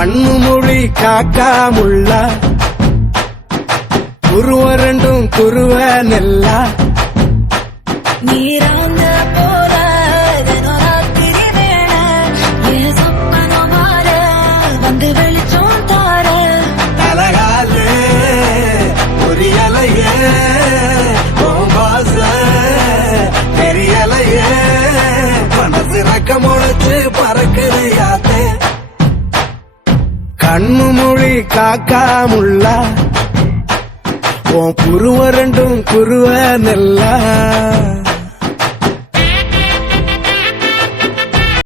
கண்ணு மொழி காக்காமுள்ள குருவ ரெண்டும் குருவ நெல்லா நீராங்க போல ராத்திரி வேள என் சொப்பனம் மாற வந்து வெளிச்சம் தார அழகாலே புரியலையே பாச தெரியலையே மனசு ரக்க முளைச்சு பறக்குதையாத்தே கண்ணு மொழி காக்காமுள்ள உன் குருவ ரெண்டும் குருவ நெல்லா